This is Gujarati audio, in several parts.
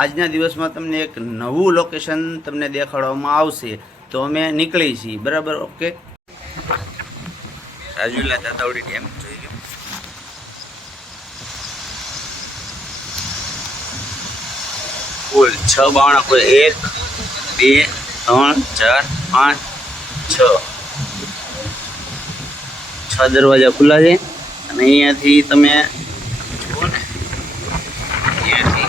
આજના દિવસમાં તમને એક નવું લોકેશન તમને દેખાડવામાં આવશે, તો અમે નીકળી છીએ. બરાબર, ઓકે. રાજુલા દાતાવડી ડેમ જોઈ લો. કુલ 6 બાવણા, કોઈ 1 2 3 4 5 6 દરવાજા ખુલ્લા છે. અને અહીંયાથી તમે જુઓ ને, અહીંયાથી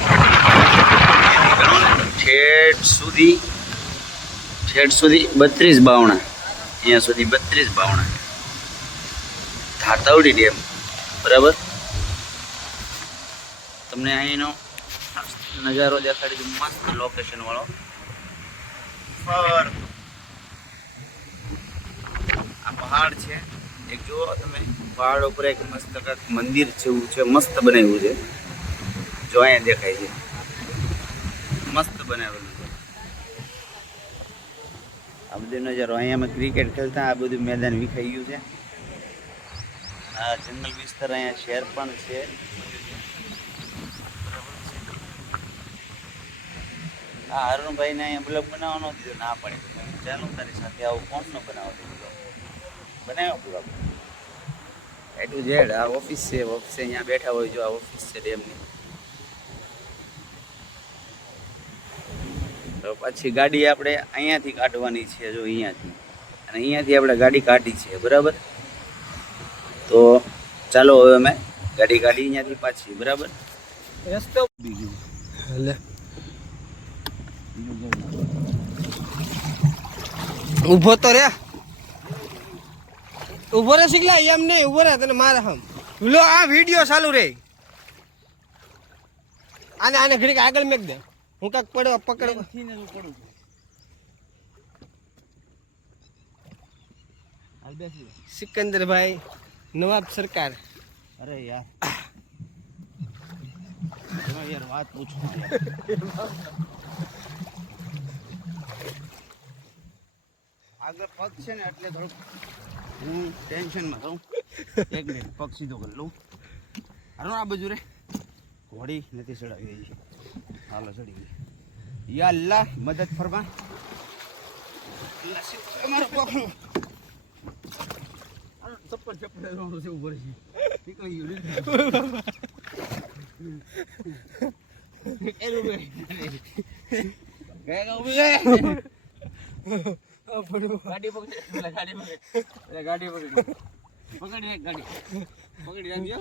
ગણો ને તો ઠેઠ સુધી 32 બાવણા. અહીંયા સુધી 32 બાવણા. ધાતાવડી ડેમ. બરાબર, તમને અહીંનો નજારો દેખાડી દઉં. મસ્ત લોકેશન વાળો. આ પહાડ છે એક, જુઓ તમે. પહાડ ઉપર એક મસ્ત કાંઈક મંદિર જેવું છે, મસ્ત બનાવ્યું છે. જો અહીંયા દેખાય છે, મસ્ત બનાવેલું છે. આ બધો નજારો. અહીંયા અમે ક્રિકેટ ખેલતા. આ બધું મેદાન વિખાઈ ગયું છે. આ જંગલ વિસ્તાર, અહીંયા શહેર પણ છે. હા, અરુણભાઈને અહીંયા બ્લોગ બનાવવાનો દીધો, ના પાડી. ચાલો તારી સાથે આવું કોણ ન બનાવો બ્લોગ? બનાવ્યો બ્લોગ એ ટુ ઝેડ. આ ઓફિસ છે, ઓફિસે અહીંયા બેઠા હોય. જો આ ઓફિસ છે ડેમની. તો પછી ગાડી આપણે અહીંયાથી કાઢવાની છે. જો અહીંયાથી, અને અહીંયાથી આપણે ગાડી કાઢી છે. બરાબર, તો ચાલો હવે અમે ગાડી કાઢી અહીંયાથી પાછી. બરાબર, રસ્તો બીજું ઉભો તો રે, ઉભો રે શીખલા. એમ નહીં, ઉભો રે, તને મારે હમ લો. આ વિડીયો ચાલુ રે. આને ઘડીક આગળ મેક દે. હું કાંક પડવા પકડવા સિકંદરભાઈ નવાબ સરકાર. અરે યાર, યાર વાત પૂછો. આગળ પગ છે ને, એટલે થોડુંક હું ટેન્શનમાં થઉં. એક મિનિટ, પગ સીધો કરી લઉં. હાલો, આ બાજુ રે. ઘોડી નથી ચડાવી રહી. હાલો, ચડી ગઈ. યા અલ્લાહ, મદદ ફરમાન. અમારો પગ ચપ્પલ રહેવાનું છે. ઉભો રહી નીકળી ગયું. ગાડી પકડી, ગાડી પકડી, પકડી ગાડી પકડી રાખજો.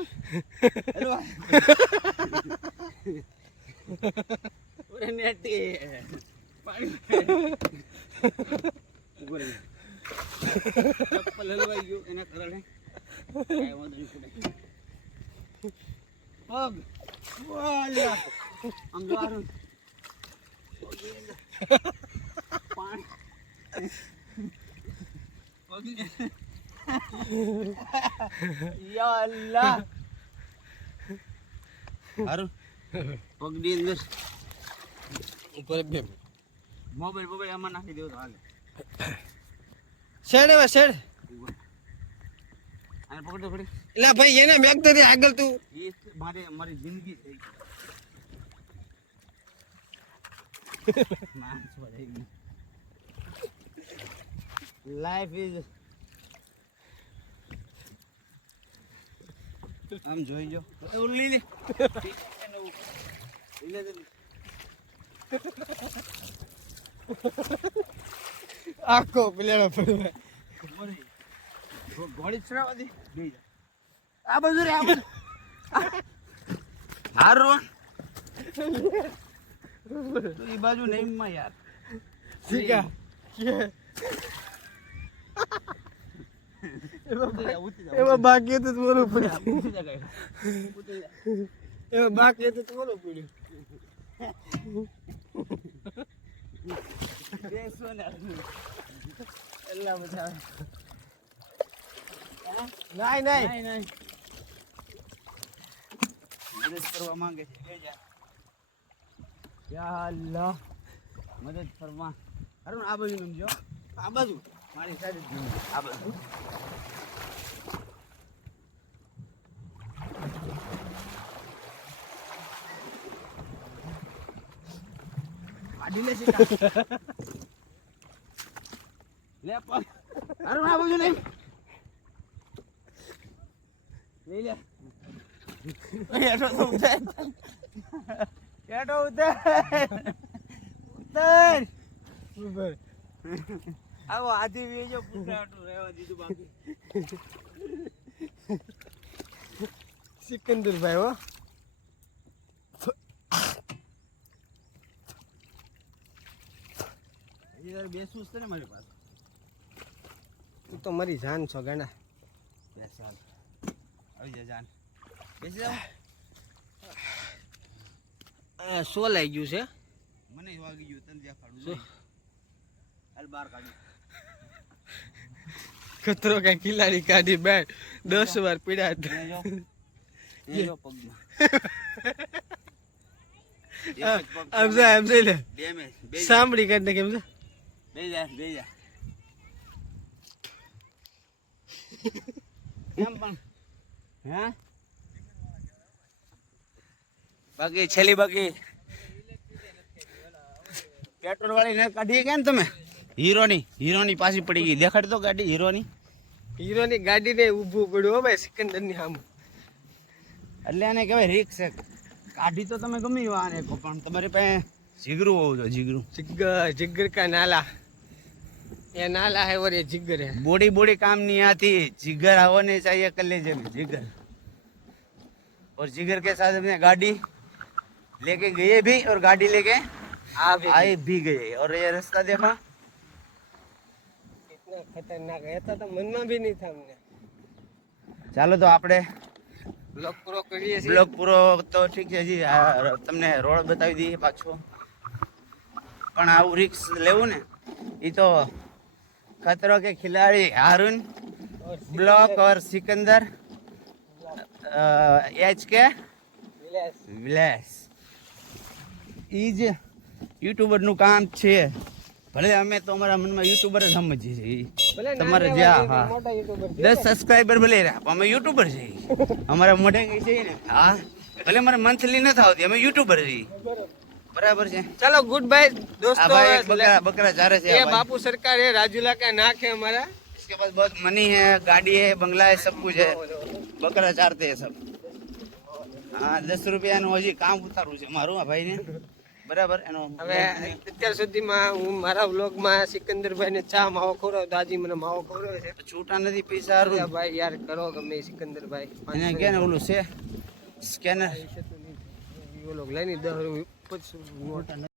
ચપ્પલ હલવાઈ ગયું એના કારણે. પગ આમ જોવાનું પાણી. યા અલ્લાહ, હારું પગની અંદર ઉપર બે મોબાઈલ આમાં નાખી દેવો તો હાલે. શેડ એવા શેડ. આને પકડો પકડી. એટલે ભાઈ એને મેક તો દે આગળ તું. એ મારી જિંદગી થઈ ગઈ. લાઈફ ઇઝ આમ જોઈ જો. લે આખો પ્લેનો પડવા ઘોડી ચડાવવા દે. આ બાજુ રે, આ બાજુ. હારું તો એ બાજુ નહીં માં યાર. શીખા એમાં બાકી હતું બોલવું પડ્યું. એમાં બાકી હતું તો બોલવું પડ્યું. નહીં મદદ કરવા માંગે છે. યા અલ્લાહ, મદદ કરવા. અરુણ આ બાજુ ગમજો. આ બાજુ મારી સાઈડ જ ગમજો. આ બાજુ કાઢી લે સીધા. લે પગ અરુણ આ બાજુ લઈ લઈ લે હેઠો તો ઉતાર હેઠો ઉતાર ઉતાર આવો આધી વેજો પૂછા હાટું રહેવા દીધું બાકી સિકંદરભાઈ હો હજી તારે બેસવું છે ને મારી પાસે તું તો મારી જાન છો ગણા બેસ ચાલ આવી જા જાન બેસી જાવ સો લાગી ગયું છે મને વાગી ગયું તને દેખાડું નહીં. હાલ બહાર કાઢી ખતરો કઈ ખિલાડી કાઢી બેટ 10 વાર પીડા અહીંયા જો અહીંયા જો પગમાં આમ જાય લે ડેમેજ બે સાંભળી કાઢ ને કેમ છે જા કેમ પણ હે બાકી છેલ્લી બાકી પેટ્રોલ વાળી ને કાઢી કે ને તમે હીરોની પાછી પડી ગઈ દેખાડ તો ગાડી હીરોની ગાડી ને ઊભું પડ્યું હો ભાઈ સિકંદર ની સામે એટલે એને કહેવાય રિક્સ છે કાઢી તો તમે ગમી આને પણ તમારી પાસે જીગરું હોવું જોઈએ जिगर का नाला ये नाला है और ये जिगर है बॉडी काम नहीं आती जिगर होने चाहिए कलेजे में जिगर और जिगर के साथ हमने गाड़ी लेके गए भी और गाड़ी लेके आए भी गए और ये रास्ता देखा इतना खतरनाक है तो मन में भी नहीं था हमने ચાલો તો આપણે બ્લોક પૂરો કરીએ છીએ બ્લોક પૂરો તો ઠીક છે હજી તમને રોડ બતાવી દઈએ પાછો પણ આવું રિક્સ લેવું ને એ તો खतरों के खिलाड़ी हारून ब्लॉक और सिकंदर एच के વિલાસ એ જ યુટ્યુબરનું કામ છે ભલે અમે તો અમારા મનમાં યુટ્યુબર જ સમજીએ છીએ તમારે જ્યાં હા મોટા યુટ્યુબર 10 સબસ્ક્રાઇબર ભલે રહ્યા પણ અમે યુટ્યુબર છીએ અમારા મોઢે કઈ છે ને હા ભલે મારે મંથલી નથી આવતી અમે યુટ્યુબર છીએ बराबर है चलो गुड बाय दोस्तों बकरा चारे से ये बापू सरकार है राजूला का नाक है हमारा इसके पास बहुत मनी है गाड़ी है बंगला है सब कुछ है बकरा चारते हैं सब हाँ 10 रुपया નું હજી કામ ઉતારવું છે મારું આ ભાઈ ને બરાબર એનો હવે અત્યાર સુધીમાં હું મારા વ્લોગમાં સિકંદરભાઈ ને ચા માવો ખવડાવ્યો દાદી મને માવો ખવડાવે છે છૂટા નથી પૈસા હારું ભાઈ યાર કરો ગમે સિકંદરભાઈ એને કે ને ઓલું છે સ્કેનર वो लोग लेनी 10 रुपये